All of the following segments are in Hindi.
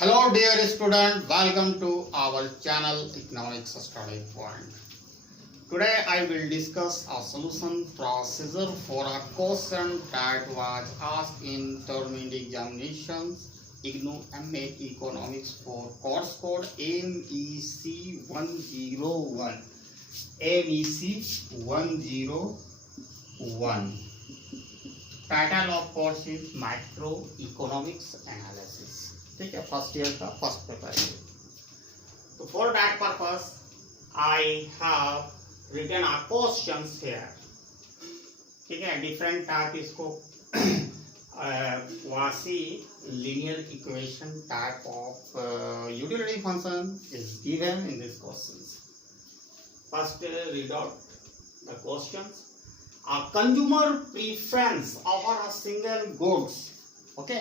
Hello dear student, welcome to our channel Economics Study Point. Today I will discuss a solution procedure for a question that was asked in term examinations IGNOU MA Economics for course code MEC 101. MEC 101. Title of course is Macroeconomics Analysis. ठीक है, फर्स्ट ईयर का फर्स्ट पेपर है. तो for that purpose I have written our questions here. ठीक है, डिफरेंट टाइप इसको quasi linear equation type of utility function is given in this questions. First read out the questions. A consumer preference over a single goods. Okay,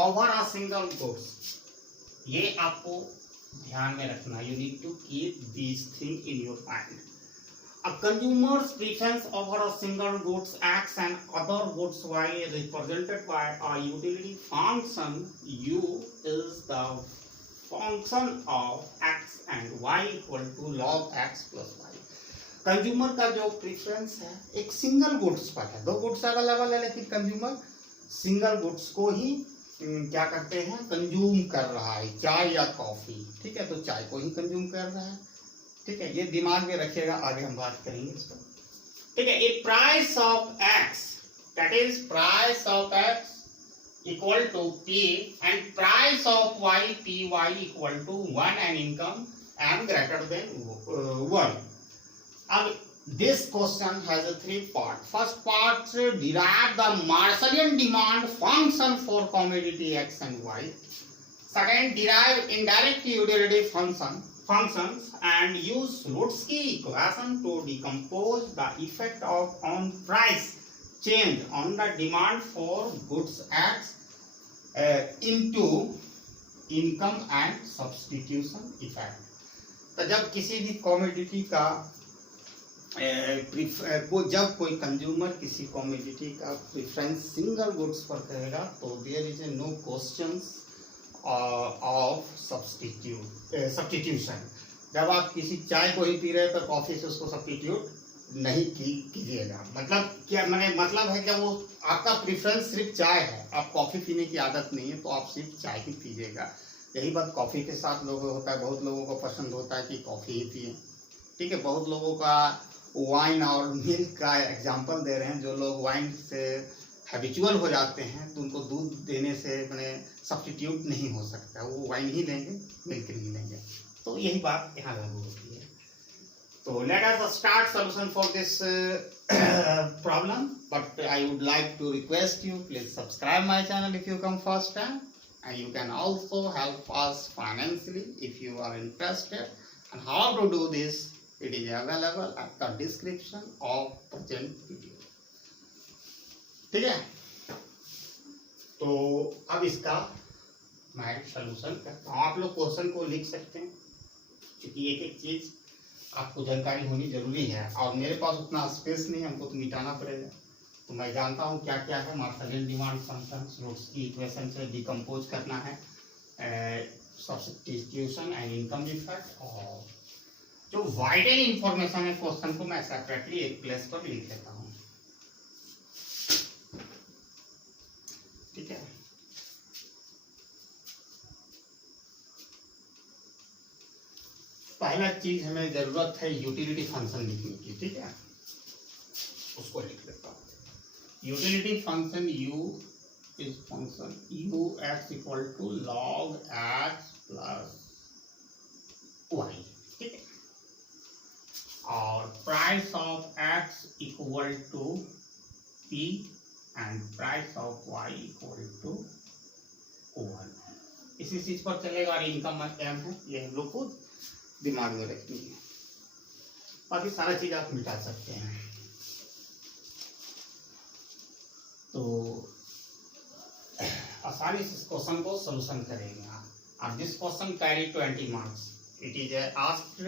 over a single goods. ये आपको ध्यान में रखना. You need to keep these things in your mind. A consumer's preference over a single goods X and other goods Y represented by a utility function U is the function of X and Y equal to log X plus Y. Consumer का जो प्रेफरेंस है एक सिंगल गुड्स पर है. दो गुड्स अवेलेबल है लेकिन कंज्यूमर सिंगल गुड्स को ही क्या करते हैं, कंज्यूम कर रहा है. चाय या कॉफी, ठीक है, तो चाय को ही कंज्यूम कर रहा है. ठीक है, ये दिमाग में रखिएगा, आगे हम बात करेंगे इस पर. ठीक है, a price of X, that is price of X equal to P and price of Y P Y equal to 1 and income M greater than 1. अब this question has a three part. First part, derive the Marshallian demand function for commodity X and Y. Second, derive indirect utility functions and use Rutsky equation to decompose the effect of on price change on the demand for goods X into income and substitution effect. तो जब किसी भी कॉमोडिटी का जब कोई कंज्यूमर किसी कॉमोडिटी का प्रेफरेंस सिंगल गुड्स पर करेगा तो there is a no questions of substitution. जब आप किसी चाय को ही पी रहे हैं तो कॉफी से उसको सब्स्टिट्यूट नहीं कीजिएगा. मतलब क्या मतलब है कि वो आपका प्रेफरेंस सिर्फ चाय है, आप कॉफी पीने की आदत नहीं है तो आप सिर्फ चाय ही पीजिएगा. यही बात कॉफी के साथ लोगों होता है. बहुत लोगों को पसंद होता है कि कॉफी ही पिए. ठीक है, बहुत लोगों का वाइन और मिल्क का एग्जांपल दे रहे हैं. जो लोग वाइन से हैबिचुअल हो जाते हैं तो उनको दूध देने से मैंने सब्स्टिट्यूट नहीं हो सकता, वो वाइन ही लेंगे, मिल्क नहीं लेंगे. तो यही बात यहाँ लागू होती है. तो let us start solution for this problem. But I would like to request you, please subscribe my channel if you come first time, and you can also help us financially if you are interested. And how to do this, it is available at the description of present video. ठीक है, तो अब इसका मैं सॉल्यूशन करता हूँ. आप लोग क्वेश्चन को लिख सकते हैं क्योंकि एक एक चीज आपको जानकारी होनी जरूरी है और मेरे पास उतना स्पेस नहीं, हमको तो मिटाना पड़ेगा. तो मैं जानता हूँ क्या क्या है. मार्शलियन डिमांड फंक्शन, रुट्स्की इक्वेशन से डिकम्पोज करना है, सब्स्टिट्यूशन एंड इनकम इफेक्ट, और जो वाइडल इंफॉर्मेशन है क्वेश्चन को मैं सेपरेटली एक प्लेस पर लिख लेता हूँ. ठीक है, पहला चीज हमें जरूरत है यूटिलिटी फंक्शन लिखने की. ठीक है, उसको लिख लेता हूँ. Utility function u is function u x equal to log x plus y. ठीक है, और price of x equal to p and price of y equal to 1. इसी चीज पर चलेगा. और इनकम m है, ये हम लोग को दिमाग में रखनी है. बाकी सारा चीज आप मिटा सकते हैं. तो आसानी से इस क्वेश्चन को सोल्यूशन करेंगे आप. और this question carry 20 marks. It is asked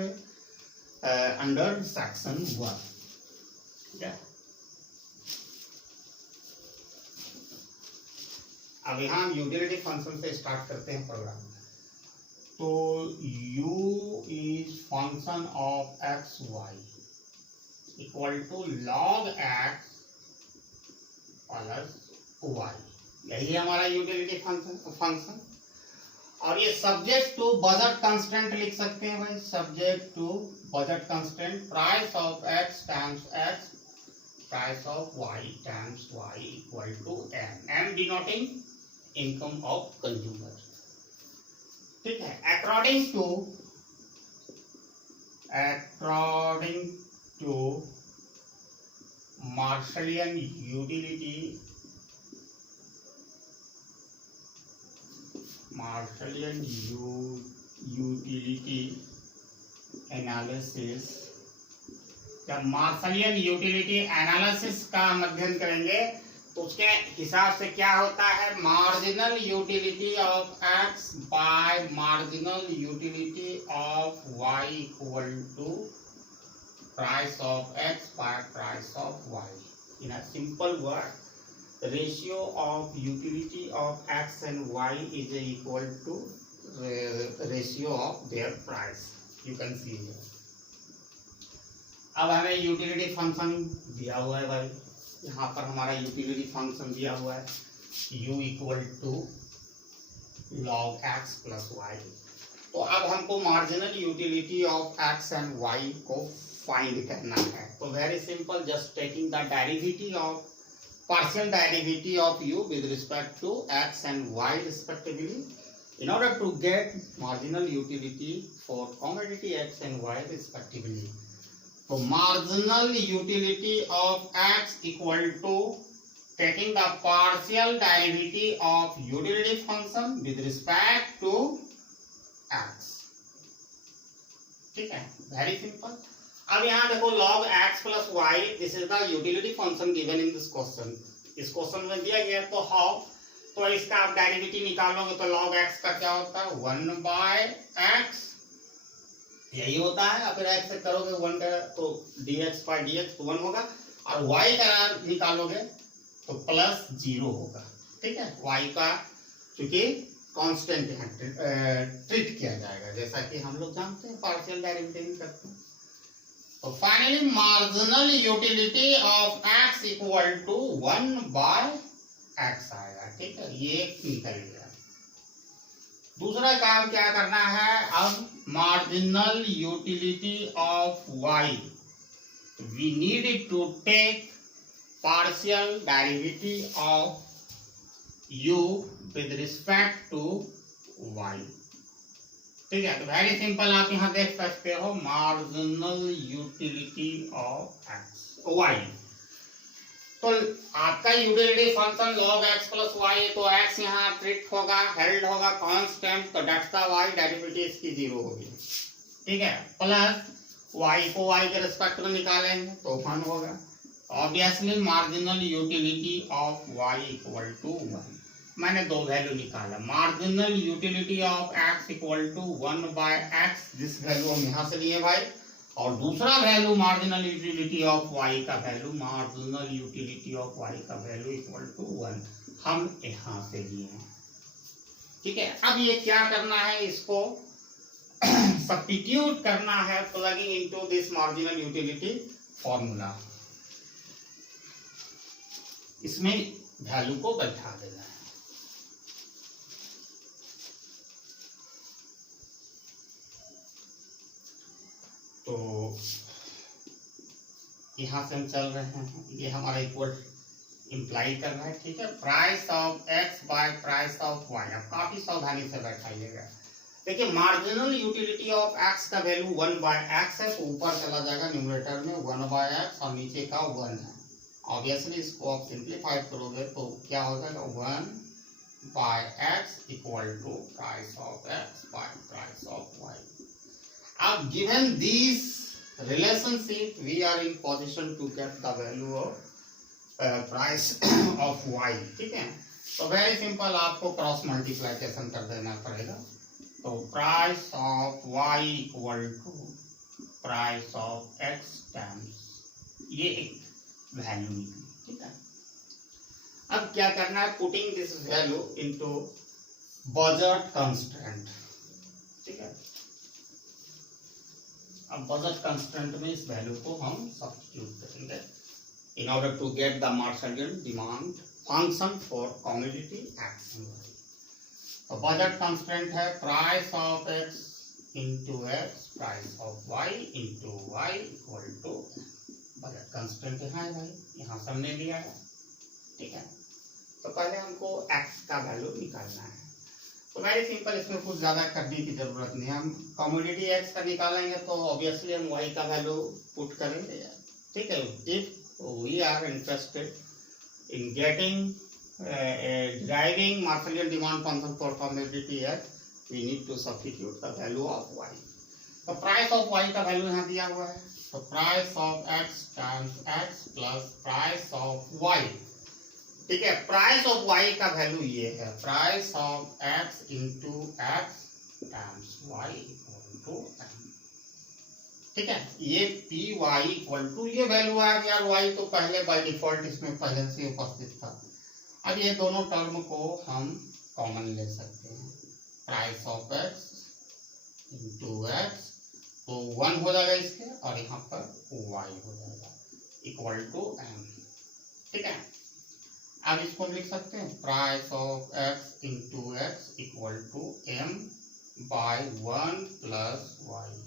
under section 1. ठीक है, अब यहाँ हम यूटिलिटी फंक्शन से स्टार्ट करते हैं प्रोग्राम. तो u is function of x Y equal to log X plus Y, यही हमारा यूटिलिटी फंक्शन। और ये सब्जेक्ट टू बजट कंस्टेंट लिख सकते हैं भाई, subject to budget constant, price of X times X, price of Y times Y equal to M, M denoting income of consumer. ठीक है, according to Marshallian utility analysis, जब मार्शलियन यूटिलिटी एनालिसिस का हम अध्ययन करेंगे तो उसके हिसाब से क्या होता है, marginal utility of x by marginal utility of y equal to price of x by price of y. In a simple word, the ratio of utility of x and y is equal to ratio of their price. You can see here. अब हमें यूटिलिटी फंक्शन दिया हुआ है भाई, यहाँ पर हमारा यूटिलिटी फंक्शन दिया हुआ है u equal to log x plus y. तो अब हमको marginal utility of x and y को फाइंड करना है। तो very simple, just taking the derivative of partial derivative of u with respect to x and y respectively in order to get marginal utility for commodity x and y respectively. So marginal utility of x equal to taking the partial derivative of utility function with respect to x. ठीक है, very simple. अब यहाँ देखो log x plus y, this is the utility function given in this question, इस क्वेश्चन में दिया गया। तो हाउ, तो इसका आप डेरिवेटिव निकालोगे तो log x का क्या होता है, 1 बाय x, यही होता है। और फिर x से करोगे 1 का तो dx बाय dx 1 होगा, और y का निकालोगे तो प्लस 0 होगा। ठीक है, y का चूंकि कांस्टेंट यहाँ ट्रीट किया जाएगा, जैसा कि हम लोग जानते हैं पार्शियल डेरिवेटिव करते हैं। तो finally marginal utility of x equal to 1 by x आएगा। ठीक है, ये निकल गया। दूसरा काम क्या करना है, अब marginal utility of y, we need to take partial derivative of u with respect to y। ठीक है, तो वेरी सिंपल, आप यहाँ देख सकते हो marginal utility of x y. तो आपका utility function log x plus y, तो x यहाँ ट्रीट होगा, हेल्ड होगा कांस्टेंट, तो डेट्स द y, डेरिवेटिव इसकी 0 होगी। ठीक है, प्लस y को y के रिस्पेक्ट में निकालेंगे तो 1 होगा। Obviously marginal utility of y equal to 1, मैंने दो वैल्यू निकाला, marginal utility of x equal to 1 by x, this value हम यहाँ से लिए भाई, और दूसरा value marginal utility of y का value, marginal utility of y का वैल्यू इक्वल टू 1 हम यहाँ से लिए हैं। ठीक है, अब ये क्या करना है, इसको सब्स्टिट्यूट करना है, plugging into this marginal utility formula, इसमें वैल्यू को बैठा देना है। तो यहाँ से हम चल रहे हैं, ये हमारा इक्वल इंप्लाई कर रहा है। ठीक है, price of x by price of y, अब काफी सावधानी से बैठाइएगा। देखिए मार्जिनल यूटिलिटी ऑफ एक्स का वैल्यू 1 बाय एक्स है, तो ऊपर चला जाएगा न्यूमरेटर में 1 बाय एक्स और नीचे का 1 है। ऑब्वियसली इसको आप सिंप्लीफाई करोगे तो क्या हो जाएगा, 1 by x equal to price of x by price of y. अब given these relationship, we are in position to get the value of price of y। ठीक है, तो वेरी सिंपल, आपको क्रॉस मल्टीप्लिकेशन कर देना पड़ेगा। तो price of y equal to price of x times, ये एक वैल्यू निकली। ठीक है, अब क्या करना है, putting this value into budget constant. ठीक है। अब बजट कंस्ट्रेंट में इस वैल्यू को हम सब्स्टिट्यूट करेंगे in order to get the Marshallian demand function for commodity X and Y. तो बजट कंस्ट्रेंट है price of x into x price of Y into Y equal to budget constraint यहाँ है भाई, यहाँ से हमने लिया है, ठीक है। तो पहले हमको एक्स का वैल्यू निकालना है। तो वेरी सिंपल, इसमें कुछ ज्यादा करने की जरूरत नहीं है। हम कमोडिटी एक्स का निकालेंगे तो ऑब्वियसली हम वाई का वैल्यू पुट करेंगे, ठीक है। If we are interested in getting deriving Marshallian demand function for commodity X, we need to substitute the value of Y. तो price of Y का वैल्यू यहाँ दिया हुआ है, तो price of X times X plus price of Y, ठीक है। price of Y का वैल्यू ये है price of X into X times Y equal to M, ठीक है। ये पी वाई इक्वल टू ये वैल्यू आ गया, वाई तो पहले बाय डिफॉल्ट इसमें पहले से उपस्थित था। अब ये दोनों टर्म को हम कॉमन ले सकते हैं, price of x into x तो 1 हो जाएगा इसके, और यहाँ पर वाई हो जाएगा इक्वल टू एम, ठीक है। अब इसको हम लिख सकते हैं price of x into x equal to m by 1 plus y,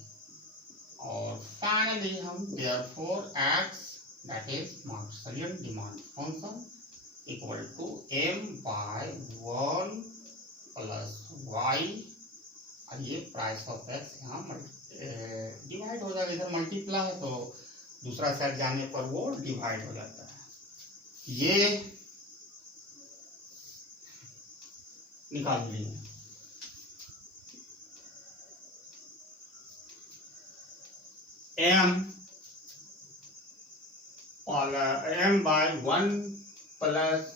और फाइनली हम therefore x that is Marshallian demand function equal to m by 1 plus y, और ये प्राइस ऑफ x यहाँ डिवाइड हो जाएगा, इधर मल्टीप्लाई है तो दूसरा साइड जाने पर वो डिवाइड हो जाता है। ये निकाल लीजिए, m और m by 1 plus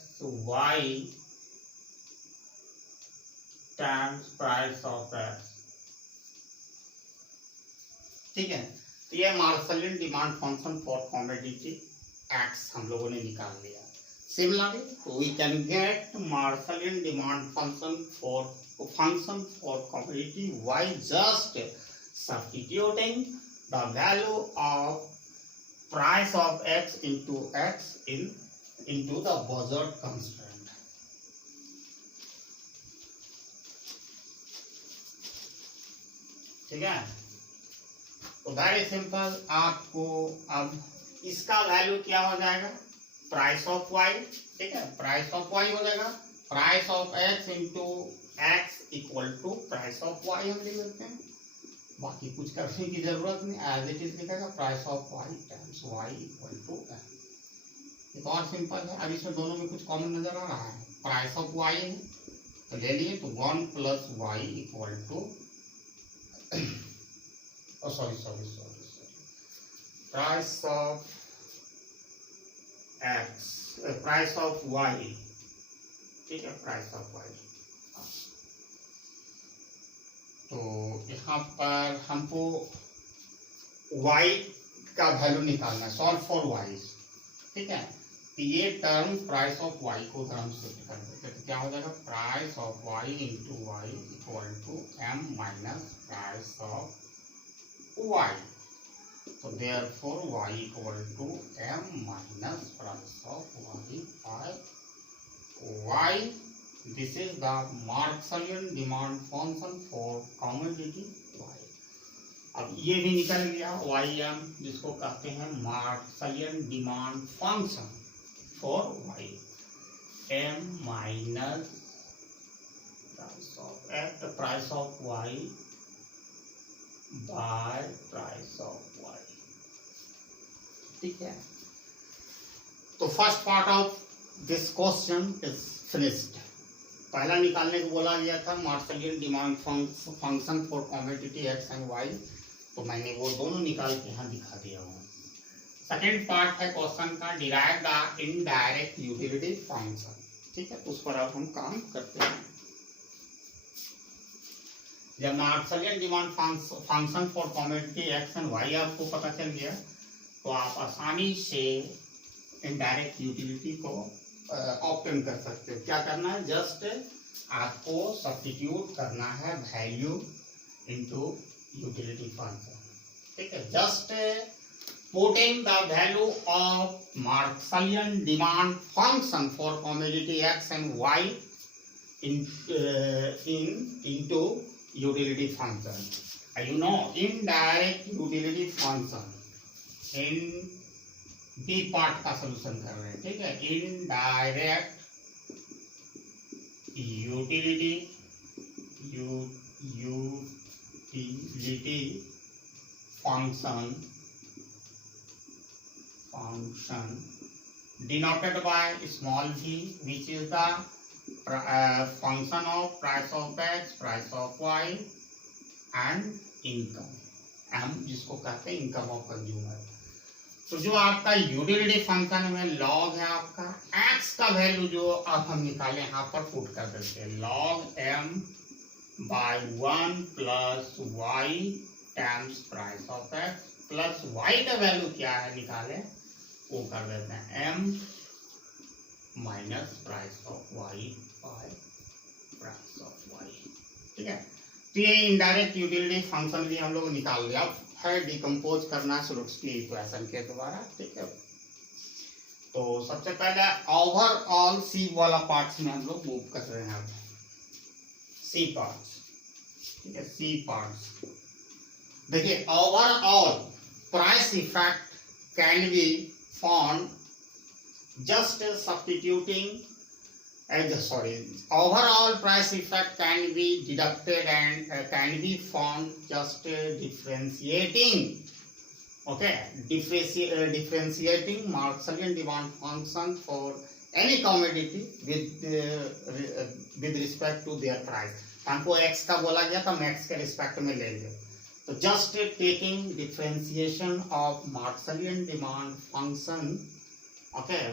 y times price of x, ठीक है। तो ये Marshallian demand function for commodity X हम लोगों ने निकाल लिया। Similarly we can get Marshallian demand function for commodity Y just substituting the value of price of x into x into the budget constraint, ठीक है। तो वेरी सिंपल, आपको अब इसका वैल्यू क्या हो जाएगा, प्राइस ऑफ y, ठीक है। प्राइस ऑफ y हो जाएगा price of x into x equal to price of y हम लिख लेते हैं, बाकी कुछ करने की जरूरत नहीं, एज इट इज लिखेगा price of y times y equal to m। एक और सिंपल है, अब इसमें दोनों में कुछ कॉमन नजर आ रहा है, प्राइस ऑफ y है तो ले लिए, तो 1 plus y equal to sorry price of x, price of y, ठीक है, प्राइस ऑफ y। तो यहाँ पर हमको y का वैल्यू निकालना है, सॉल्व फॉर y, ठीक है। तो ये टर्म प्राइस ऑफ y को उधर हम शिफ्ट कर देते हैं, तो क्या हो जाएगा price of y into Y equal to m minus price of y, तो therefore y equal to m minus price of y by y। This is the Marshallian demand function for commodity Y। अब ये भी निकल गया YM, जिसको कहते हैं Marshallian demand function for Y, M minus price of Y by price of Y, ठीक है। तो first part of this question is finished. पहला निकालने को बोला गया था Marshallian demand function for commodity X and Y, तो मैंने वो दोनों निकाल के यहाँ दिखा दिया हूँ। सेकेंड पार्ट है क्वेश्चन का derive the indirect utility function, ठीक है, उस पर अब हम काम करते हैं। जब Marshallian demand function for commodity X and Y आपको पता चल गया तो आप आसानी से इनडायरेक्ट यूटिलिटी को ऑप्टेन कर सकते हो। क्या करना है, जस्ट आपको सब्स्टिट्यूट करना है वैल्यू into utility function. ठीक है, just putting the value of Marshallian demand function for commodity X and Y into utility function. You know, indirect utility function in B part का सोल्यूशन कर रहे हैं. ठीक है, indirect utility function denoted by small v, which is the function of price of x, price of y and income. हम जिसको कहते हैं इनकम ऑफ कंज्यूमर. तो जो आपका यूटिलिटी फंक्शन में लॉग है आपका x का वैल्यू जो अब हम निकाले यहाँ पर पुट कर देते हैं log m by 1 plus y times price of x plus y का वैल्यू क्या है निकाले वो कर देते हैं m minus price of y by price of y. ठीक है, तो ये इनडायरेक्ट यूटिलिटी फंक्शन भी हम लोग निकाल लिया. है डिकम्पोज करना श्रुट्स्की इक्वेशन के द्वारा. ठीक है, तो सबसे पहले ओवरऑल सी वाला पार्ट्स में हम लोग मूव कर रहे हैं. अब सी पार्ट्स. ठीक है, सी पार्ट्स देखिए, overall price effect can be found just substituting overall price effect can be deducted and can be found just differentiating Marshallian demand function for any commodity with respect to their price. हमको x का बोला गया तो हम x के रिस्पेक्ट में लेंगे. तो just taking differentiation of Marshallian demand function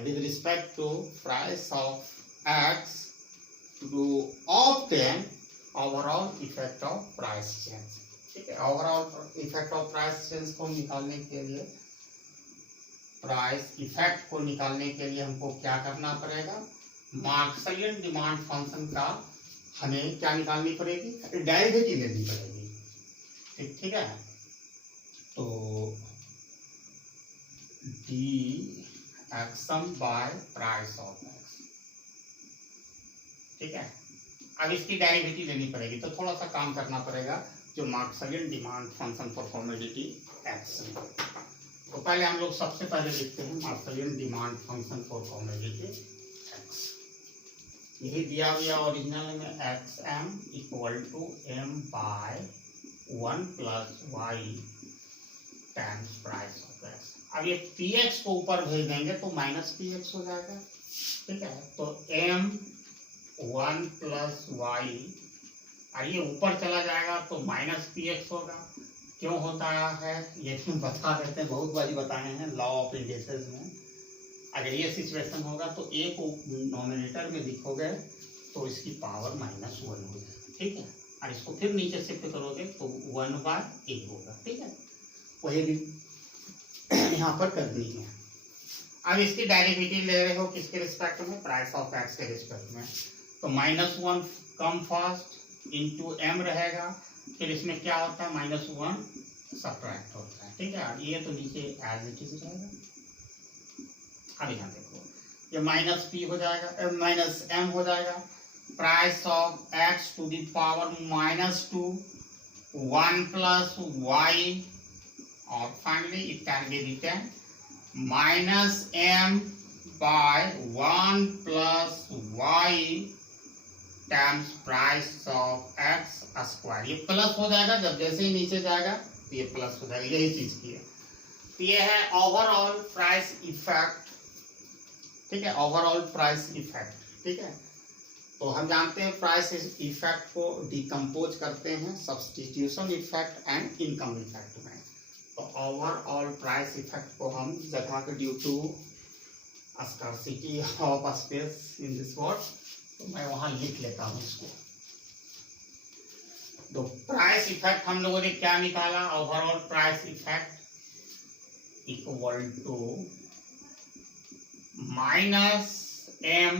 with respect to price of x to obtain overall effect of price change. ठीक है, overall effect of price change को निकालने के लिए हमको क्या करना पड़ेगा, मार्शलियन डिमांड फंक्शन का हमें क्या निकालनी पड़ेगी, डेरिवेटिव लेनी पड़ेगी. ठीक है, तो dxm by price of x. ठीक है, अब इसकी डेरिवेटिव लेनी पड़ेगी तो थोड़ा सा काम करना पड़ेगा जो Marshallian demand function for commodity x. तो पहले हम लोग सबसे पहले लिखते हैं Marshallian demand function for commodity x. यही दिया गया ओरिजिनल में xm equal to m by 1 plus y times price of x. अब ये px को ऊपर भेज देंगे तो माइनस px हो जाएगा. ठीक है, तो m 1 plus y और ये ऊपर चला जाएगा तो माइनस px होगा. क्यों होता है ये भी बता देते हैं, बहुत बारी बताए हैं लॉ ऑफ इंडिसेस में. अगर ये सिचुएशन होगा तो a को नॉमिनेटर में लिखोगे तो इसकी पावर -1 हो जाएगी. ठीक है, और इसको फिर नीचे शिफ्ट करोगे तो 1/a होगा. ठीक है, वही भी यहाँ पर करनी है. अब इसकी डेरिवेटिव ले रहे हो किसके रिस्पेक्ट में, प्राइस ऑफ एक्स के रिस्पेक्ट में. तो -1 कम फर्स्ट इंटू m रहेगा, फिर इसमें क्या होता है -1 सब्ट्रैक्ट होता है. ठीक है, ये तो नीचे एज इट इज रहेगा. अब यहाँ देखो ये -p हो जाएगा, -m हो जाएगा. Price of x to the power -2 1 plus y. Or finally it can be written -m by 1 plus y times price of x square. ये प्लस हो जाएगा, जब जैसे ही नीचे जाएगा तो ये प्लस हो जाएगा. यही चीज की है. तो ये है ओवरऑल प्राइस इफेक्ट. ठीक है, ओवरऑल प्राइस इफेक्ट. ठीक है, तो हम जानते हैं प्राइस इफेक्ट को डिकम्पोज करते हैं substitution effect and income effect में. तो ओवरऑल प्राइस इफेक्ट को हम जगह के due to scarcity of space in this word, तो मैं वहां लिख लेता हूं इसको. तो प्राइस इफेक्ट हम लोगों ने क्या निकाला, overall price effect equal to -m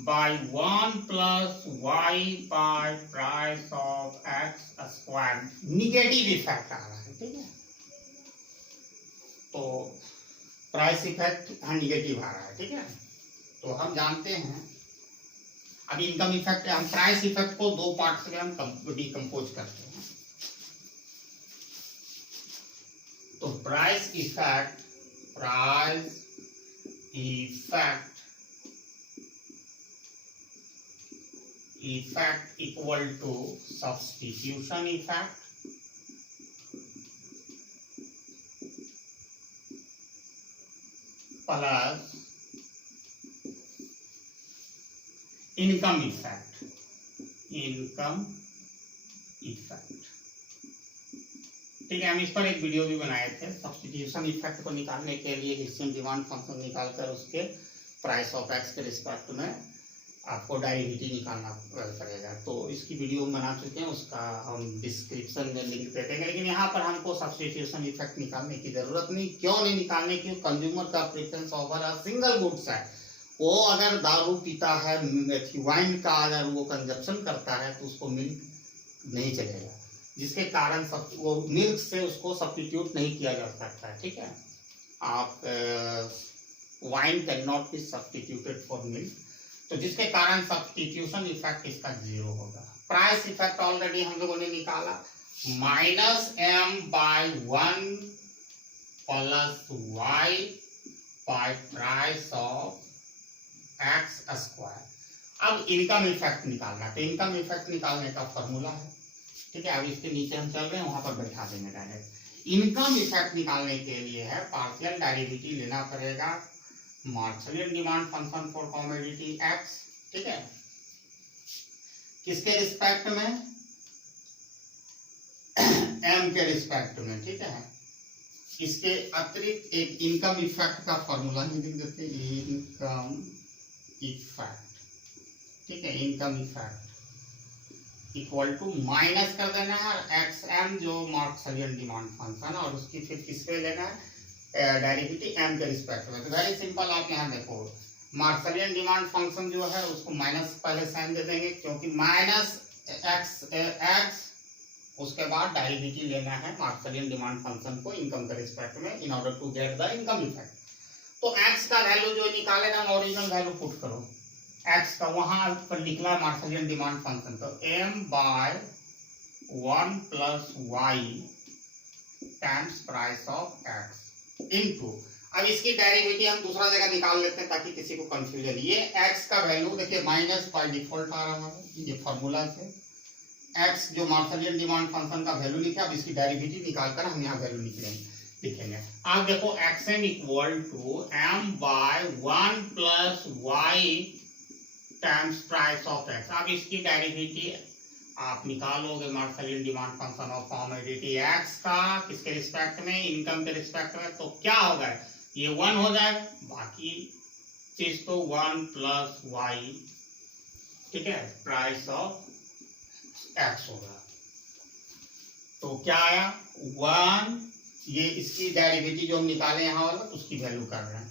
by 1 plus Y by price of x square, negative effect आ रहा है, ठीक है। तो प्राइस इफेक्ट निगेटिव आ रहा है, ठीक है। तो हम जानते हैं अभी इनकम इफेक्ट, हम प्राइस इफेक्ट को दो पार्ट में हम डिकम्पोज करते हैं। तो price effect equal to substitution effect plus income effect. ठीक है, हम इस पर एक वीडियो भी बनाए थे। सब्स्टिट्यूशन इफेक्ट को निकालने के लिए हिस्सियन डिमांड फंक्शन निकालकर उसके प्राइस ऑफ एक्स के रिस्पेक्ट में आपको डेरिवेटिव निकालना पड़ेगा। तो इसकी वीडियो हम बना चुके हैं, उसका हम डिस्क्रिप्शन में लिंक दे देंगे। लेकिन यहाँ पर हमको सब्स्टिट्यूशन इफेक्ट निकालने की जरूरत नहीं। क्यों नहीं निकालने की? कंज्यूमर का preference over a single goods है। वो अगर दारू पीता है, वाइन का अगर वो कंजप्शन करता है तो उसको मिल्क नहीं चलेगा, जिसके कारण सब वो मिल्क से उसको सब्स्टिट्यूट नहीं किया जा सकता है, ठीक है। आप wine can not be substituted for milk, तो जिसके कारण सब्स्टिट्यूशन इफेक्ट इसका 0 होगा। प्राइस इफेक्ट ऑलरेडी हम लोगों ने निकाला, -m/1 plus y by price of x square. अब इनकम इफेक्ट निकालना, तो इनकम इफेक्ट निकालने का फॉर्मूला है, ठीक है। अब इसके नीचे हम चल रहे हैं, वहां पर बैठा देंगे डायरेक्ट। इनकम इफेक्ट निकालने के लिए है पार्शियल डेरिवेटिव लेना पड़ेगा Marshallian demand function for commodity X, ठीक है। किसके रिस्पेक्ट में? एम के रिस्पेक्ट में, ठीक है। इसके अतिरिक्त एक इनकम इफेक्ट का फॉर्मूला लिख देते हैं, इनकम इफेक्ट, ठीक है। Income effect equal to minus कर देना है एक्स एम जो मार्क्सवालियन डिमांड फंक्शन, और उसकी फिर किस पे लेना है? डेरिवेटिव एम के रिस्पेक्ट में। तो वेरी सिंपल, आप यहाँ देखो मार्क्सवालियन डिमांड फंक्शन जो है उसको माइनस पहले साइन दे देंगे, क्योंकि माइनस एक्स उसके बाद डेरिवेटिव लेना है मार्क्सवालियन डिमांड फंक्शन को इनकम के रिस्पेक्ट में in order to get the income effect. तो एक्स का वैल्यू जो निकालेगा ओरिजिनल वैल्यू पुट करो, एक्स का वहां पर निकला मार्क्सवालियन डिमांड फंक्शन, तो m/1 plus Y times price of x into, अब इसकी डेरिवेटिव हम दूसरा जगह निकाल लेते हैं ताकि किसी को कंफ्यूजन। ये x का वैल्यू देखिए माइनस बाय डिफॉल्ट आ रहा है, ये फॉर्मूला से x जो मार्क्सवालियन डिमांड फंक्शन का वैल्यू लिखा, अब इसकी डेरिवेटिव निकालकर हम यहाँ वैल्यू लिखेंगे। अब देखो xm equal to m/1 plus Y times price of x. अब इसकी डेरिवेटिव आप निकालोगे Marshallian demand function of commodity X का किसके रिस्पेक्ट में? इनकम के रिस्पेक्ट में। तो क्या होगा? ये 1 हो जाएगा, बाकी चीज तो 1 प्लस वाई, ठीक है, प्राइस ऑफ एक्स होगा। तो क्या आया? 1, ये इसकी डेरिवेटिव जो हम निकाले यहाँ वाला उसकी वैल्यू कर रहे हैं,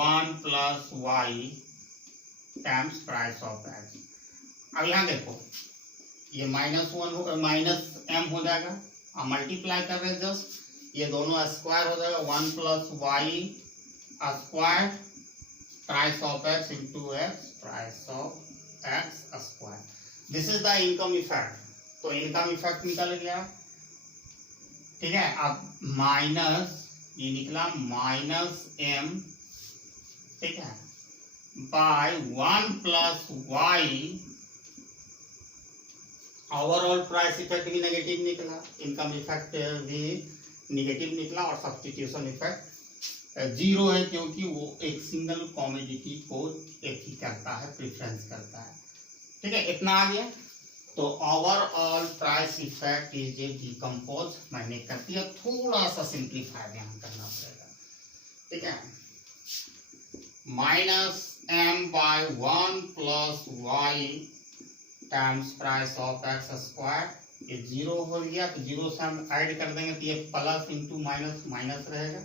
1 plus Y times price of x. अब यहाँ देखो ये -1 माइनस एम हो जाएगा, अब मल्टीप्लाई कर रहे हैं जस्ट, ये दोनों स्क्वायर हो जाएगा, 1 plus y square price of x into x price of x square. This is the income effect. तो इनकम इफेक्ट निकल गया, ठीक है। अब माइनस ये निकला -m, ठीक है, by 1 plus y, overall price effect भी नेगेटिव निकला, इनकम इफेक्ट भी नेगेटिव निकला, और सब्स्टिट्यूशन इफेक्ट 0 है क्योंकि वो एक सिंगल कमोडिटी को एक ही करता है, प्रेफरेंस करता है, ठीक है। इतना आ गया। तो overall price effect is a decompose, मैंने कर दिया, थोड़ा सा सिंप्लीफाई यहाँ करना पड़ेगा, ठीक है। -m/1 plus Y times price of x square, ये 0 हो गया, तो 0 से हम ऐड कर देंगे तो ये प्लस इंटू माइनस माइनस रहेगा,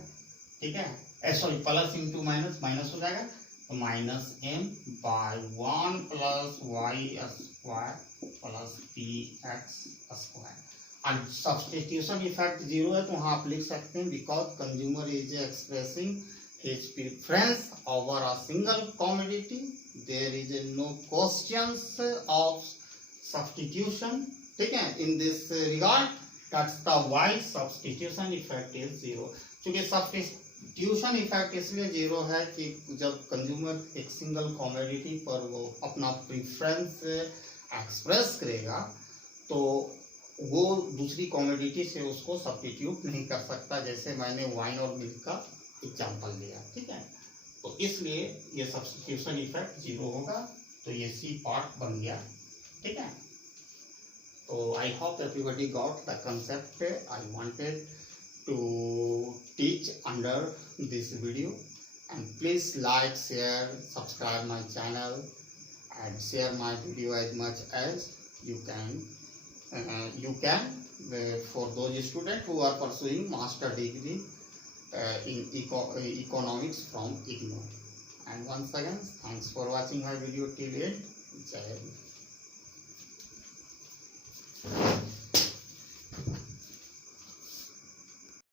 ठीक है। Sorry, plus into minus minus हो जाएगा, minus m by 1 plus y square plus px square. and substitution effect 0 है तो वहाँ आप लिख सकते हैं because consumer is expressing his preference over a single commodity. There is no questions of substitution. ठीक है, in this regard that's the why substitution effect is 0. क्योंकि substitution effect इसलिए 0 है कि जब कंज्यूमर एक सिंगल कॉमोडिटी पर वो अपना प्रीफरेंस एक्सप्रेस करेगा तो वो दूसरी कॉमोडिटी से उसको सब्स्टिट्यूट नहीं कर सकता, जैसे मैंने वाइन और मिल्क का एग्जांपल दिया। ठीक है, तो इसलिए ये सब्स्टिट्यूशन इफेक्ट 0 होगा, तो ये सी पार्ट बन गया। ठीक है, तो I hope everybody got the concept I wanted to teach under this video, and please like, share, subscribe my channel and share my video as much as you can. For those students who are pursuing master degree in economics from IGNOU. And once again, thanks for watching my video till end. Jai Hind.